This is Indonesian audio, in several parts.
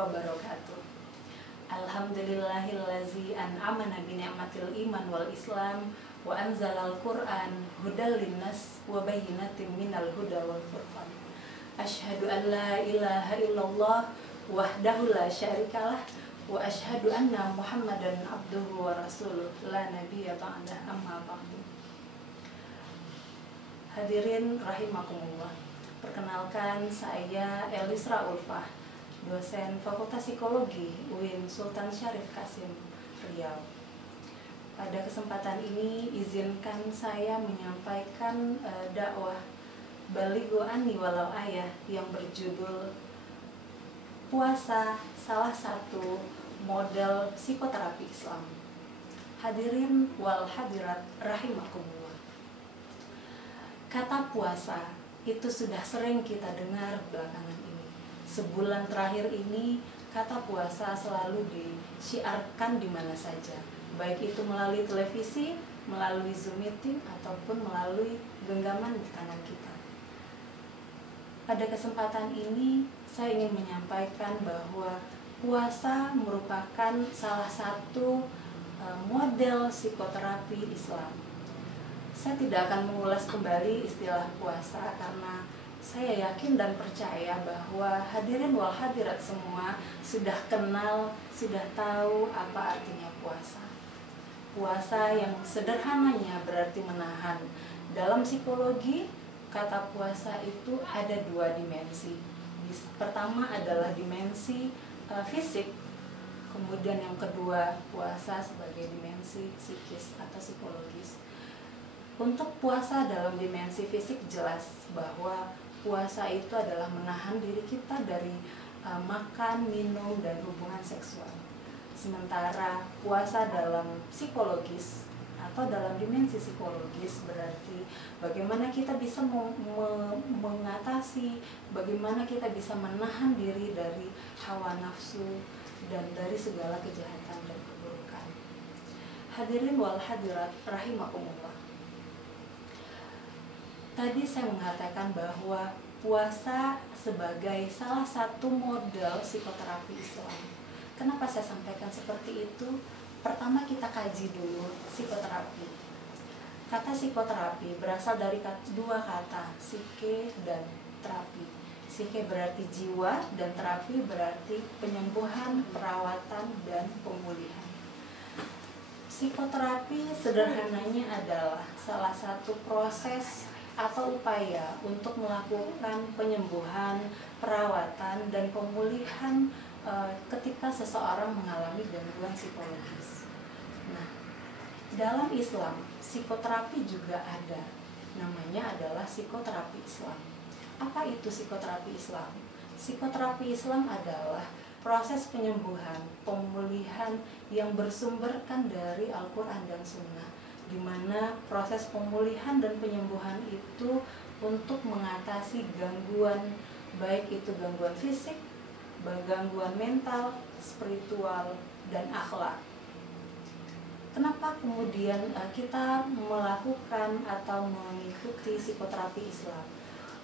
wabarakatuh. Alhamdulillahillazi an'amana bi ni'matil iman wal islam wa anzalal qur'an hudal linnas wa bayyinatin minal huda wal furqan. Asyhadu an la ilaha illallah wahdahu la syarikalah wa asyhadu anna Muhammadan abduhu wa rasuluh la nabiyya ba'dah, amma ba'du. Hadirin rahimakumullah. Perkenalkan, saya Elisra Ulfah, dosen Fakultas Psikologi UIN Sultan Syarif Kasim, Riau. Pada kesempatan ini izinkan saya menyampaikan dakwah Balighu Anni Walau Ayah yang berjudul Puasa Salah Satu Model Psikoterapi Islam. Hadirin wal hadirat rahimakumullah. Kata puasa itu sudah sering kita dengar belakangan ini. Sebulan terakhir ini kata puasa selalu disiarkan di mana saja, baik itu melalui televisi, melalui Zoom meeting, ataupun melalui genggaman di tangan kita. Pada kesempatan ini saya ingin menyampaikan bahwa puasa merupakan salah satu model psikoterapi Islam. Saya tidak akan mengulas kembali istilah puasa karena saya yakin dan percaya bahwa hadirin wal hadirat semua sudah kenal, sudah tahu apa artinya puasa. Puasa yang sederhananya berarti menahan. Dalam psikologi, kata puasa itu ada dua dimensi. Pertama adalah dimensi fisik, kemudian yang kedua puasa sebagai dimensi psikis atau psikologis. Untuk puasa dalam dimensi fisik jelas bahwa puasa itu adalah menahan diri kita dari makan, minum, dan hubungan seksual. Sementara puasa dalam psikologis atau dalam dimensi psikologis berarti bagaimana kita bisa mengatasi, bagaimana kita bisa menahan diri dari hawa nafsu dan dari segala kejahatan dan keburukan. Hadirin wal hadirat rahimakumullah. Tadi saya mengatakan bahwa puasa sebagai salah satu model psikoterapi Islam. Kenapa saya sampaikan seperti itu? Pertama kita kaji dulu psikoterapi. Kata psikoterapi berasal dari dua kata, psike dan terapi. Psike berarti jiwa dan terapi berarti penyembuhan, perawatan, dan pemulihan. Psikoterapi sederhananya adalah salah satu proses atau upaya untuk melakukan penyembuhan, perawatan, dan pemulihan ketika seseorang mengalami gangguan psikologis. Nah, dalam Islam, psikoterapi juga ada. Namanya adalah psikoterapi Islam. Apa itu psikoterapi Islam? Psikoterapi Islam adalah proses penyembuhan, pemulihan yang bersumberkan dari Al-Quran dan Sunnah, di mana proses pemulihan dan penyembuhan itu untuk mengatasi gangguan, baik itu gangguan fisik, gangguan mental, spiritual, dan akhlak. Kenapa kemudian kita melakukan atau mengikuti psikoterapi Islam?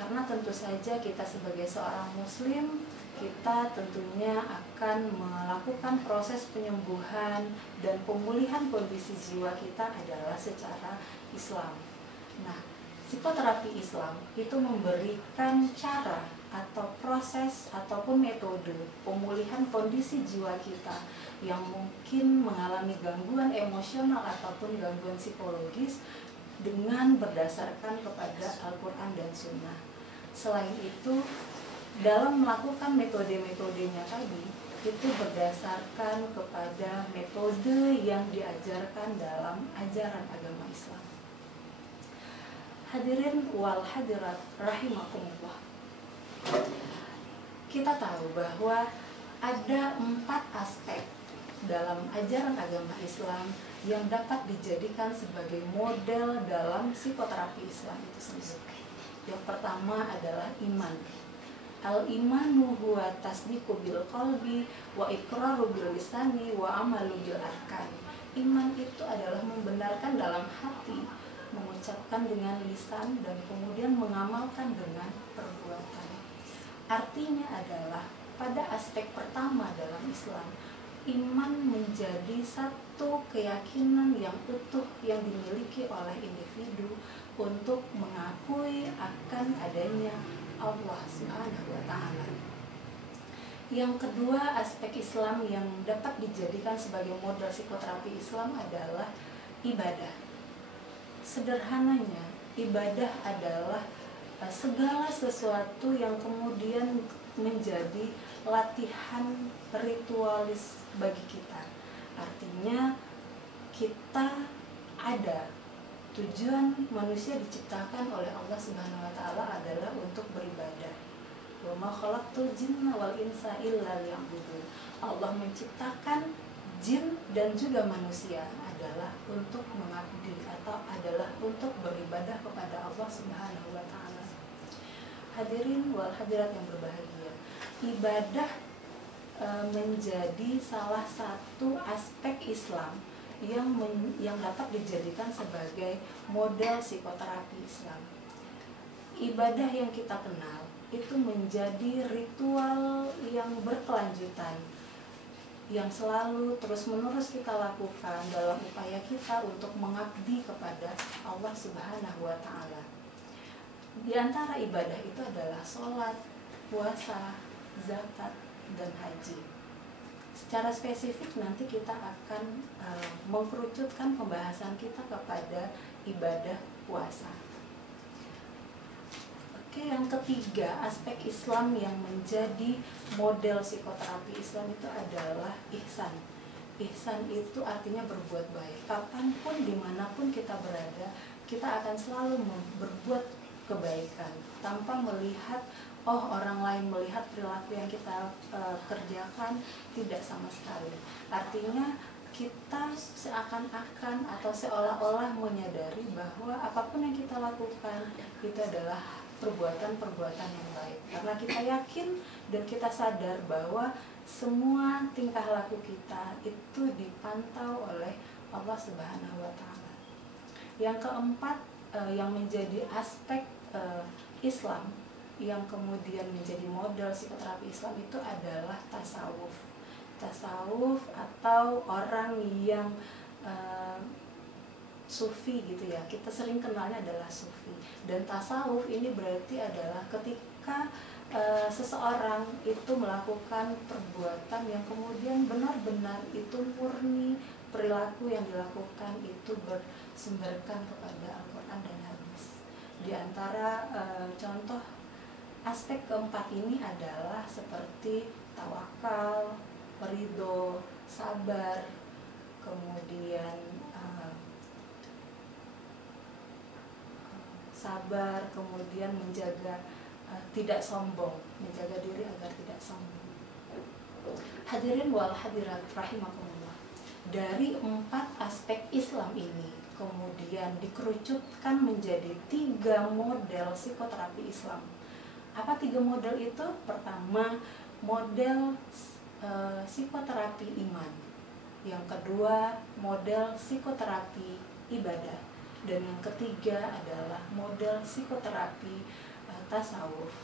Karena tentu saja kita sebagai seorang muslim, kita tentunya akan melakukan proses penyembuhan dan pemulihan kondisi jiwa kita adalah secara Islam. Nah, psikoterapi Islam itu memberikan cara atau proses ataupun metode pemulihan kondisi jiwa kita yang mungkin mengalami gangguan emosional ataupun gangguan psikologis dengan berdasarkan kepada Al-Quran dan Sunnah. Selain itu, dalam melakukan metode-metodenya tadi, itu berdasarkan kepada metode yang diajarkan dalam ajaran agama Islam. Hadirin wal hadirat rahimakumullah. Kita tahu bahwa ada 4 aspek dalam ajaran agama Islam yang dapat dijadikan sebagai model dalam psikoterapi Islam itu sendiri. Yang pertama adalah iman. Al-imanu huwa tasdiqu bil qalbi wa iqraru bil lisani wa amalu bil arkan. Iman itu adalah membenarkan dalam hati, mengucapkan dengan lisan, dan kemudian mengamalkan dengan perbuatan. Artinya adalah pada aspek pertama dalam Islam, iman menjadi satu keyakinan yang utuh yang dimiliki oleh individu untuk mengakui akan adanya Allah Subhanahu wa Ta'ala. Yang kedua, aspek Islam yang dapat dijadikan sebagai modal psikoterapi Islam adalah ibadah. Sederhananya, ibadah adalah segala sesuatu yang kemudian menjadi latihan ritualis bagi kita. Artinya kita ada tujuan manusia diciptakan oleh Allah Subhanahu wa Ta'ala adalah untuk beribadah. Wa ma khalaqtul jinna wal insa illa liya'budun. Allah menciptakan jin dan juga manusia adalah untuk mengabdi atau adalah untuk beribadah kepada Allah Subhanahu wa Ta'ala. Hadirin wal hadirat yang berbahagia, ibadah menjadi salah satu aspek Islam yang dapat dijadikan sebagai model psikoterapi Islam. Ibadah yang kita kenal itu menjadi ritual yang berkelanjutan, yang selalu terus-menerus kita lakukan dalam upaya kita untuk mengabdi kepada Allah Subhanahu wa Ta'ala. Di antara ibadah itu adalah sholat, puasa, zakat, dan haji. Secara spesifik nanti kita akan mengkerucutkan pembahasan kita kepada ibadah puasa. Oke, yang ketiga, aspek Islam yang menjadi model psikoterapi Islam itu adalah ihsan. Ihsan itu artinya berbuat baik. Kapanpun, dimanapun kita berada, kita akan selalu berbuat kebaikan tanpa melihat, oh orang lain melihat perilaku yang kita kerjakan, tidak sama sekali. Artinya kita seakan-akan atau seolah-olah menyadari bahwa apapun yang kita lakukan itu adalah perbuatan-perbuatan yang baik, karena kita yakin dan kita sadar bahwa semua tingkah laku kita itu dipantau oleh Allah Subhanahu wa Ta'ala. Yang keempat, yang menjadi aspek Islam yang kemudian menjadi model psikoterapi Islam itu adalah tasawuf. Tasawuf atau orang yang sufi gitu ya, kita sering kenalnya adalah sufi. Dan tasawuf ini berarti adalah ketika seseorang itu melakukan perbuatan yang kemudian benar-benar itu murni, perilaku yang dilakukan itu bersumberkan kepada Al-Quran dan hadis. Di antara contoh aspek keempat ini adalah seperti tawakal, ridho, sabar, kemudian menjaga tidak sombong, menjaga diri agar tidak sombong. Hadirin wal hadirat rahimakumullah. Dari 4 aspek Islam ini kemudian dikerucutkan menjadi 3 model psikoterapi Islam. Apa 3 model itu? Pertama, model psikoterapi iman. Yang kedua, model psikoterapi ibadah. Dan yang ketiga adalah model psikoterapi tasawuf.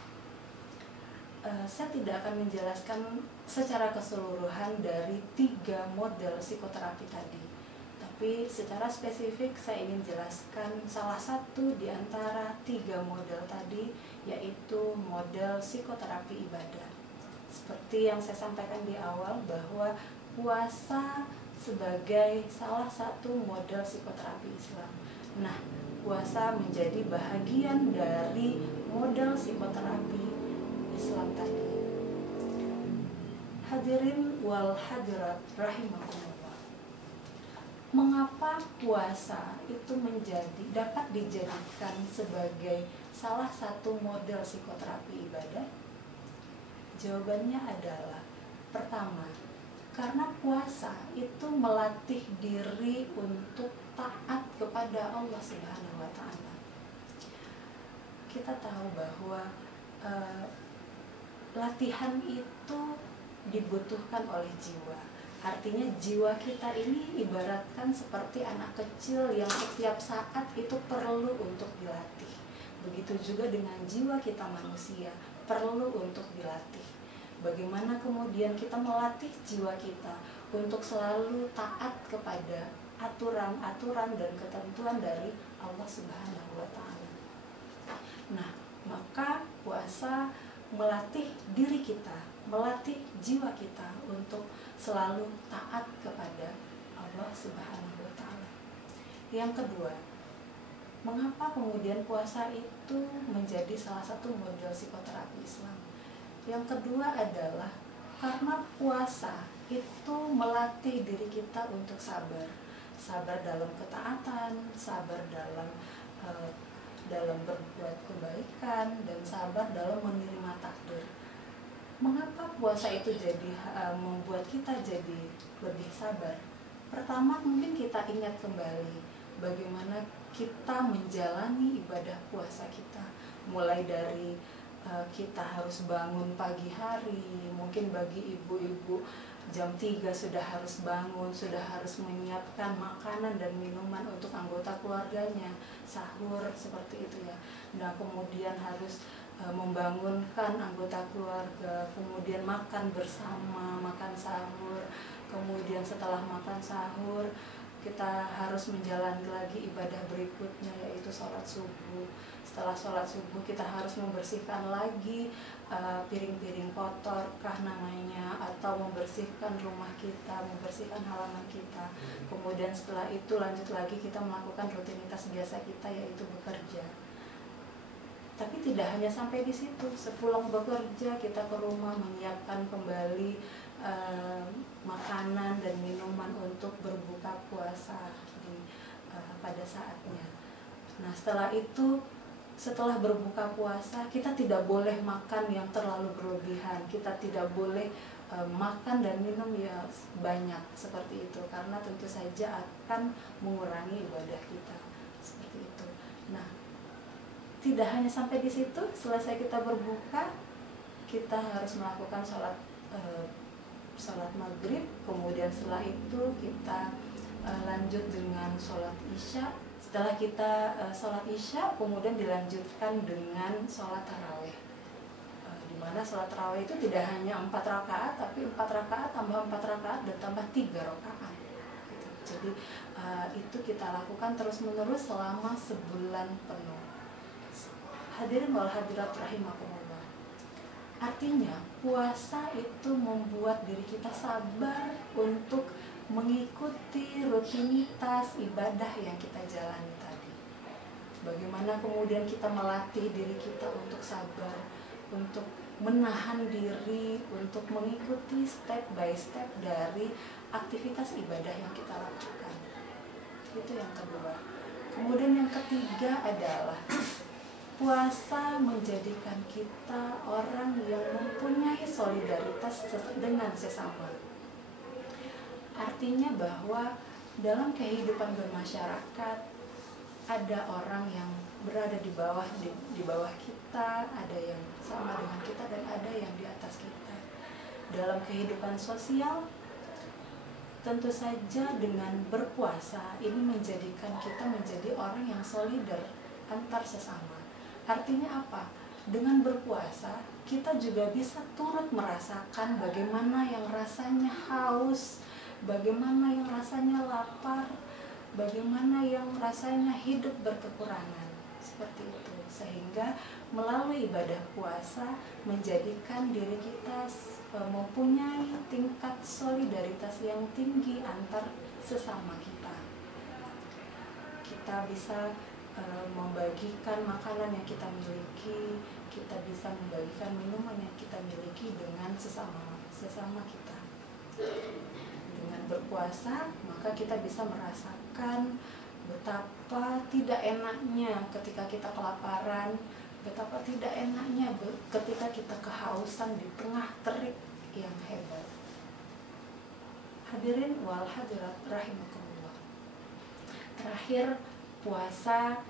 Saya tidak akan menjelaskan secara keseluruhan dari 3 model psikoterapi tadi, tapi secara spesifik saya ingin jelaskan salah satu di antara 3 model tadi, yaitu model psikoterapi ibadah. Seperti yang saya sampaikan di awal bahwa puasa sebagai salah satu model psikoterapi Islam. Nah, puasa menjadi bahagian dari model psikoterapi Islam tadi. Hadirin wal hadirat rahimakumullah. Mengapa puasa itu dapat dijadikan sebagai salah satu model psikoterapi ibadah? Jawabannya adalah, pertama, karena puasa itu melatih diri untuk taat kepada Allah Subhanahu wa Ta'ala. Kita tahu bahwa latihan itu dibutuhkan oleh jiwa. Artinya jiwa kita ini ibaratkan seperti anak kecil yang setiap saat itu perlu untuk dilatih. Begitu juga dengan jiwa kita manusia, perlu untuk dilatih. Bagaimana kemudian kita melatih jiwa kita untuk selalu taat kepada aturan-aturan dan ketentuan dari Allah Subhanahu wa Ta'ala. Nah, maka puasa melatih diri kita, melatih jiwa kita untuk selalu taat kepada Allah Subhanahu wa Ta'ala. Yang kedua, mengapa kemudian puasa itu menjadi salah satu model psikoterapi Islam? Yang kedua adalah karena puasa itu melatih diri kita untuk sabar. Sabar dalam ketaatan, sabar dalam berbuat kebaikan, dan sabar dalam menerima takdir. Mengapa puasa itu jadi membuat kita jadi lebih sabar? Pertama, mungkin kita ingat kembali bagaimana kita menjalani ibadah puasa kita, mulai dari kita harus bangun pagi hari. Mungkin bagi ibu-ibu jam 3 sudah harus bangun, sudah harus menyiapkan makanan dan minuman untuk anggota keluarganya, sahur seperti itu ya. Nah, kemudian harus membangunkan anggota keluarga, kemudian makan bersama, makan sahur. Kemudian setelah makan sahur, kita harus menjalani lagi ibadah berikutnya, yaitu sholat subuh. Setelah sholat subuh kita harus membersihkan lagi piring-piring kotor kah namanya, atau membersihkan rumah kita, membersihkan halaman kita. Kemudian setelah itu lanjut lagi kita melakukan rutinitas biasa kita, yaitu bekerja. Tapi tidak hanya sampai di situ. Sepulang bekerja kita ke rumah menyiapkan kembali makanan dan minuman untuk berbuka puasa pada saatnya. Nah, setelah berbuka puasa, kita tidak boleh makan yang terlalu berlebihan. Kita tidak boleh makan dan minum ya banyak seperti itu, karena tentu saja akan mengurangi ibadah kita seperti itu. Nah, tidak hanya sampai di situ. Selesai kita berbuka, kita harus melakukan sholat maghrib. Kemudian setelah itu kita lanjut dengan sholat isya. Setelah kita sholat isya, kemudian dilanjutkan dengan sholat taraweh, di mana sholat taraweh itu tidak hanya 4 rakaat, tapi 4 rakaat tambah 4 rakaat dan tambah 3 rakaat gitu. Jadi itu kita lakukan terus menerus selama sebulan penuh. Hadirin wal hadirat rahimakumullah. Artinya puasa itu membuat diri kita sabar untuk mengikuti rutinitas ibadah yang kita jalani tadi. Bagaimana kemudian kita melatih diri kita untuk sabar, untuk menahan diri, untuk mengikuti step by step dari aktivitas ibadah yang kita lakukan. Itu yang kedua. Kemudian yang ketiga adalah puasa menjadikan kita orang yang mempunyai solidaritas dengan sesama. Artinya bahwa dalam kehidupan bermasyarakat ada orang yang berada di bawah kita, ada yang sama dengan kita, dan ada yang di atas kita. Dalam kehidupan sosial, tentu saja dengan berpuasa ini menjadikan kita menjadi orang yang solidar antar sesama. Artinya apa? Dengan berpuasa kita juga bisa turut merasakan bagaimana yang rasanya haus, bagaimana yang rasanya lapar, bagaimana yang rasanya hidup berkekurangan, seperti itu. Sehingga melalui ibadah puasa menjadikan diri kita mempunyai tingkat solidaritas yang tinggi antar sesama kita. Kita bisa membagikan makanan yang kita miliki, kita bisa membagikan minuman yang kita miliki dengan sesama kita. Dengan berpuasa, maka kita bisa merasakan betapa tidak enaknya ketika kita kelaparan, betapa tidak enaknya ketika kita kehausan di tengah terik yang hebat. Hadirin wal hadirat rahimakumullah. Terakhir, puasa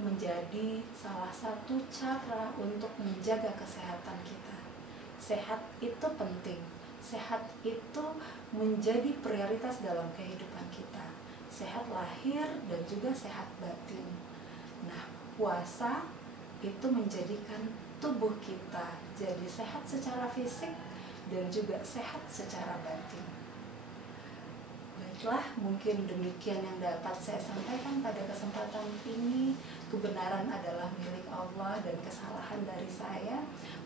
menjadi salah satu cara untuk menjaga kesehatan kita. Sehat itu penting. Sehat itu menjadi prioritas dalam kehidupan kita. Sehat lahir dan juga sehat batin. Nah, puasa itu menjadikan tubuh kita jadi sehat secara fisik dan juga sehat secara batin. Baiklah, mungkin demikian yang dapat saya sampaikan pada kesempatan ini. Kebenaran adalah milik Allah dan kesalahan dari saya.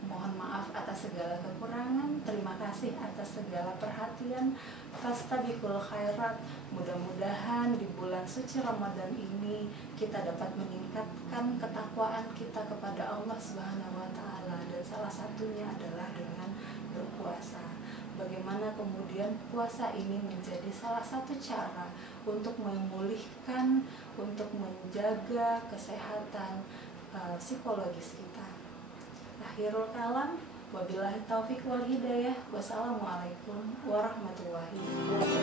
Mohon maaf atas segala kekurangan. Terima kasih atas segala perhatian. Fastabiqul khairat. Mudah-mudahan di bulan suci Ramadan ini kita dapat meningkatkan ketakwaan kita kepada Allah Subhanahu wa taala, dan salah satunya adalah dengan berpuasa. Bagaimana kemudian puasa ini menjadi salah satu cara untuk memulihkan, untuk menjaga kesehatan psikologis kita. Akhirul kalam, wabillahi taufik wal hidayah. Wassalamualaikum warahmatullahi wabarakatuh.